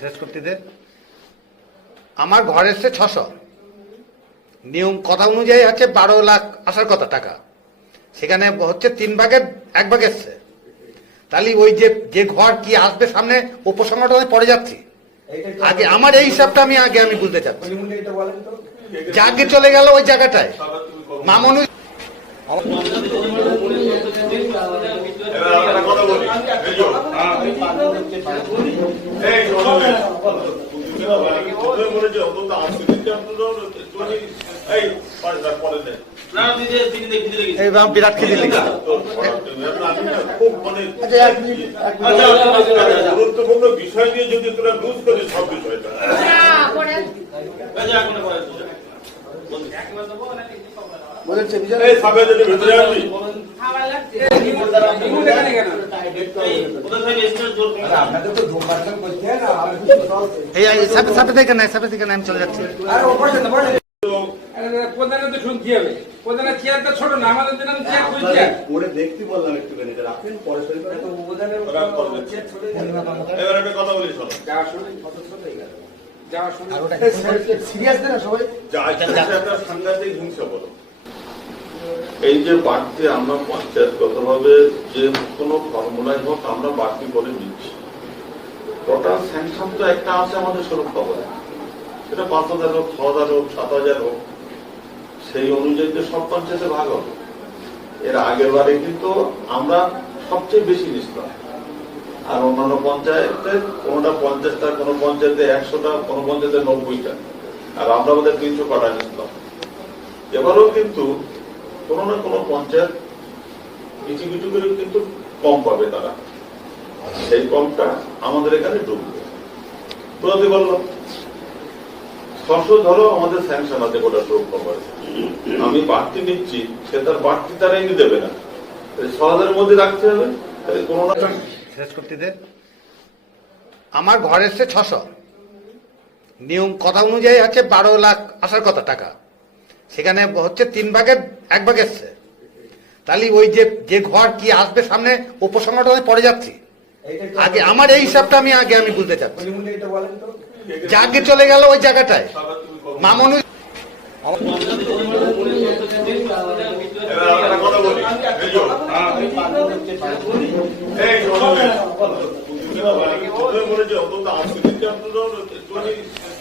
শেষ করতে দে। আমার ঘর এসছে ছশো। নিয়ম কথা অনুযায়ী আছে বারো লাখ আসার কথা টাকা। সেখানে হচ্ছে তিন ভাগের এক ভাগ এসছে। তাহলে ওই যে যে ঘর কি আসবে সামনে উপসংহারটা আমি পরে যাচ্ছি। আগে আমার এই হিসাবটা আমি আগে আমি বুঝতে চাচ্ছি। যে আগে চলে গেল ওই জায়গাটায়। মামনু এবার আমরা কথা বলি। আচ্ছা আচ্ছা গুরুত্বপূর্ণ বিষয় নিয়ে যদি তোরা লুজ করিস সব বিষয়টা এখন করে এই সাবে যদি ভিতরে আসবি আপনাদের তো ধূমপান করতে হয় না এই এই সাপে সাপে থেকে নাই সাপে থেকে নাই আমি চলে যাচ্ছি। আরে ওপরে না পড়ে তো তো শুনতে হবে প্রধানের চেয়ারটা ছোট না আমাদের দিলাম চেয়ার দুই চেয়ার ওরে দেখতে বললাম একটুখানি এটা রাখেন পরে করে তো করবে। এবার একটা কথা বলি শোনো। যাওয়ার সময় যাওয়ার সময় সিরিয়াস না সবাই? যা একটা সাংঘাতিক হিংসা বলো। এই যে বাড়তি আমরা পঞ্চায়েতগতভাবে যে কোনো ফর্মুলায় হোক আমরা বাড়তি করে দিচ্ছি। টোটাল স্যাংশন তো একটা আছে আমাদের স্বরূপ খবরে সেটা পাঁচ হাজার হোক, ছ হাজার হোক, সাত হাজার হোক, সেই অনুযায়ী তো সব পঞ্চায়েতে ভাগ হবে। এর আগের বারে কিন্তু আমরা সবচেয়ে বেশি নিছিলাম আর অন্যান্য পঞ্চায়েতে কোনোটা পঞ্চাশটা, কোনো পঞ্চায়েতে একশোটা, কোনো পঞ্চায়েতে নব্বইটা। আর আমরা আমাদের তিনশো কাটা নিছিলাম এবারও কিন্তু কোনো না কোনো পঞ্চায়েত কিছু কিছু করে কিন্তু কম পাবে তারা। সেই কমটা আমাদের এখানে ঢুকবে প্রতি বলল ছশো ধরো আমাদের স্যাংশন আছে গোটা শুরু খবর আমি বাড়তি নিচ্ছি, সে তার বাড়তি তার এনে দেবে না। ছ হাজারের মধ্যে রাখতে হবে, তাহলে কোনো না শেষ করতে আমার ঘর এসছে ছশো। নিয়ম, কথা অনুযায়ী আছে বারো লাখ আসার কথা, টাকা। সেখানে হচ্ছে তিন ভাগের এক ভাগ এসছে। তাহলে ওই যে যে ঘর কি আসবে সামনে উপসংহারটা আমি পরে যাচ্ছি। আগে আমার এই হিসাবটা আমি আগে আমি বুঝতে চাচ্ছি। এটা বলেন তো। যে আগে চলে গেল ওই জায়গাটায়। মামনু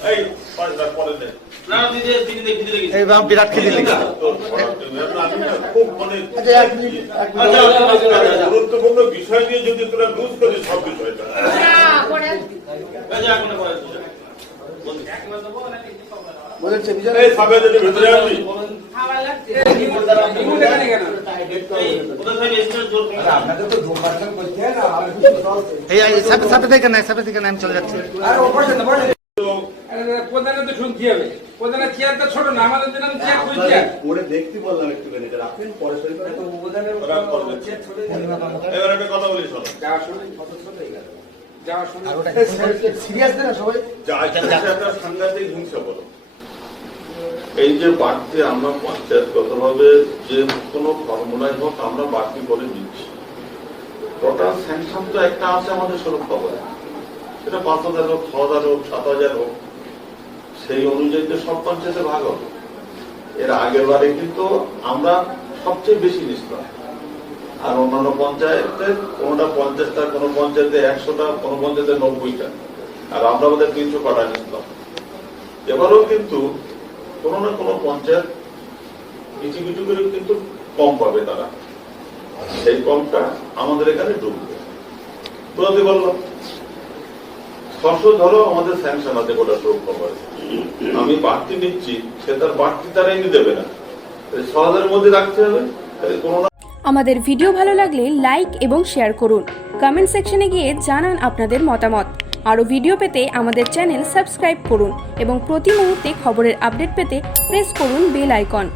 এই এই এই বিরাট খুব মানে আচ্ছা আচ্ছা আচ্ছা গুরুত্বপূর্ণ বিষয় নিয়ে যদি তোরা লুজ করিস সব বিষয়টা আমি চলে যাচ্ছি। শুনতে হবে। প্রধানের চেয়ারটা ছোট না আমাদের দিলাম চেয়ার দুই চেয়ার ওরে দেখতে বললাম একটুখানি এটা রাখেন পরে সই করে তো ওদের ওরা করবে। এবার একটা কথা বলি শোনো। যাওয়ার সময় যাওয়ার সময় সিরিয়াস না সবাই। যা একটা সাংঘাতিক হিংসা বলো। এই যে বাড়তি আমরা পঞ্চায়েতগতভাবে যে কোনো ফর্মুলায় হোক আমরা বাড়তি করে দিচ্ছি টোটাল স্যাংশন তো একটা আছে আমাদের স্বরূপ খবরে সেটা পাঁচ হাজার হোক ছ হাজার হোক সাত হাজার হোক। সেই অনুযায়ী তো সব পঞ্চায়েতে ভাগ হবে। এর আগের বারে কিন্তু আমরা সবচেয়ে বেশি নিছিলাম আর অন্যান্য পঞ্চায়েতে কোনোটা পঞ্চাশটা, কোনো পঞ্চায়েতে একশোটা, কোনো পঞ্চায়েতে নব্বইটা। আর আমরা আমাদের তিনশো কাটা নিছিলাম এবারও কিন্তু কোনো না কোনো পঞ্চায়েত কিছু কিছু করে কিন্তু কম পাবে তারা। সেই কমটা আমাদের এখানে ঢুকবে প্রতি বলল ছশো ধরো আমাদের স্যাংশন আছে গোটা শুরু খবর আমি বাড়তি নিচ্ছি, সে তার বাড়তি তার এনে দেবে না। ছ হাজারের মধ্যে রাখতে হবে আমাদের ভিডিও ভালো লাগলে লাইক এবং শেয়ার করুন। কমেন্ট সেকশনে গিয়ে জানান আপনাদের মতামত। আরও ভিডিও পেতে আমাদের চ্যানেল সাবস্ক্রাইব করুন এবং প্রতি মুহূর্তে খবরের আপডেট পেতে প্রেস করুন বেল আইকন।